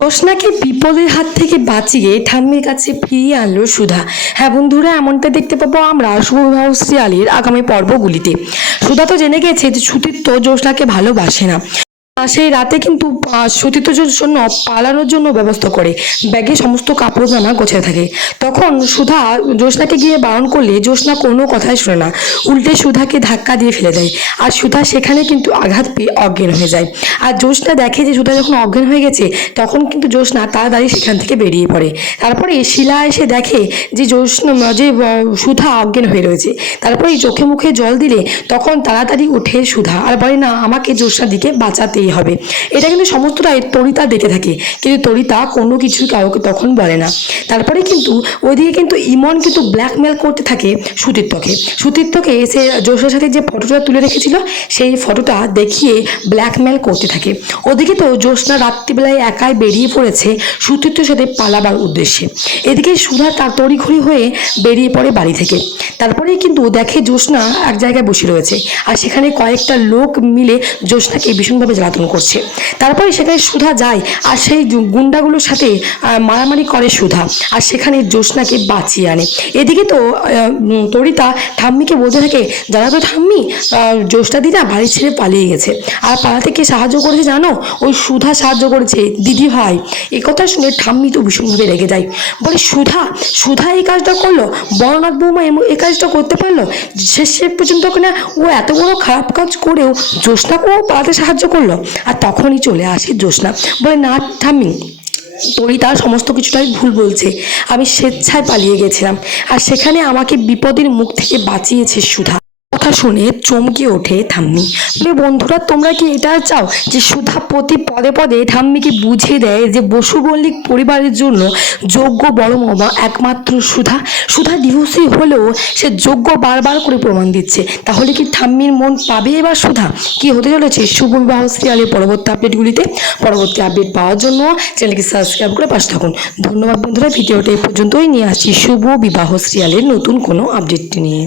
জোসনাকে বিপদের হাত থেকে বাঁচিয়ে ঠাম্মির কাছে ফিরিয়ে আনলো সুধা। হ্যাঁ বন্ধুরা, এমনটা দেখতে পাবো আমরা শুভশ্রী আলীর আগামী পর্বগুলিতে। সুধা তো জেনে গেছে যে সুতীর্থ জোসনাকে ভালোবাসে না। সেই রাতে কিন্তু সতীর্থর জন্য পালানোর জন্য ব্যবস্থা করে। ব্যাগে সমস্ত কাপড় জামা গোছাতে থাকে। তখন সুধা জ্যোৎস্নাকে গিয়ে বারণ করলে জ্যোৎস্না কোনো কথাই শোনে না। উল্টে সুধাকে ধাক্কা দিয়ে ফেলে দেয়। আর সুধা সেখানে কিন্তু আঘাত পেয়ে অজ্ঞান হয়ে যায়। আর জ্যোৎস্না দেখে যে সুধা যখন অজ্ঞান হয়ে গেছে, তখন কিন্তু জ্যোৎস্না তাড়াতাড়ি সেখান থেকে বেরিয়ে পড়ে। তারপরে শিলা এসে দেখে যে জ্যোৎস্না, যে সুধা অজ্ঞান হয়ে রয়েছে। তারপরে চোখে মুখে জল দিলে তখন তাড়াতাড়ি উঠে সুধা। আর বলে, না, আমাকে জ্যোৎস্নার দিকে বাঁচাতেই হবে। এটা কিন্তু সমস্তটাই তরিতা দেখে থাকে। কিন্তু তরিতা কোনো কিছুই কাউকে তখন বলে না। তারপরে কিন্তু ওইদিকে কিন্তু ইমন কিন্তু ব্ল্যাকমেল করতে থাকে সুতীর্থকে সুতীর্থকে সে জোসের সাথে যে ফটোটা তুলে রেখেছিল, সেই ফটোটা দেখিয়ে ব্ল্যাকমেল করতে থাকে। ওদিকে তো জ্যোৎস্না রাত্রিবেলায় একাই বেরিয়ে পড়েছে সুতীর্থের সাথে পালাবার উদ্দেশ্যে। এদিকে সুধা তার তড়িঘড়ি হয়ে বেরিয়ে পড়ে বাড়ি থেকে। তারপরে কিন্তু দেখে জ্যোৎস্না এক জায়গায় বসে রয়েছে। আর সেখানে কয়েকটা লোক মিলে জ্যোৎস্নাকে ভীষণভাবে জ্বালাতন করছে। তারপরে সেখানে সুধা যায় আর সেই গুন্ডাগুলোর সাথে মারামারি করে সুধা আর সেখানে জ্যোৎস্নাকে বাঁচিয়ে আনে। এদিকে তো তরিতা ঠাম্মিকে বলতে থাকে, জানা তো ঠাম্মি জ্যোৎস্না দিদা বাড়ি ছেড়ে পালিয়ে গেছে। আর পালাতে কে সাহায্য করেছে জানো? ওই সুধা সাহায্য করেছে দিদি ভাই। কথা শুনে ঠাম্মি তো ভীষণভাবে রেগে যায়। বলে, সুধা সুধা এই কাজটা করল? বড়নাথ বৌমা এই কাজটা করতে পারল? শেষ শেষ পর্যন্ত কিনা ও এত বড় খারাপ কাজ করেও জ্যোৎস্নাকেও পালাতে সাহায্য করল? আর তখনই চলে আসে জ্যোৎস্না। বলে, না ঠাম্মি তোরই তার সমস্ত কিছুটাই ভুল বলছে। আমি স্বেচ্ছায় পালিয়ে গেছিলাম। আর সেখানে আমাকে বিপদের মুখ থেকে বাঁচিয়েছে সুধা। শুনে চমকে ওঠে ঠাম্মি। বলে বন্ধুরা, তোমরা কি এটা চাও যে সুধা প্রতি পদে পদে ঠাম্মিকে বুঝিয়ে দেয় যে বসু মল্লিক পরিবারের জন্য যোগ্য বড় মামা একমাত্র সুধা? সুধা ডিভোর্সি হলেও সে যোগ্য বারবার করে প্রমাণ দিচ্ছে। তাহলে কি ঠাম্মির মন পাবে এবার সুধা? কি হতে চলেছে? শুভ বিবাহ সিরিয়ালের পরবর্তী আপডেটগুলিতে পরবর্তী আপডেট পাওয়ার জন্য চ্যানেলকে সাবস্ক্রাইব করে পাশে থাকুন। ধন্যবাদ বন্ধুরা ভিডিওটা এই পর্যন্তই। নিয়ে আসছি শুভ বিবাহ সিরিয়ালের নতুন কোনো আপডেট নিয়ে।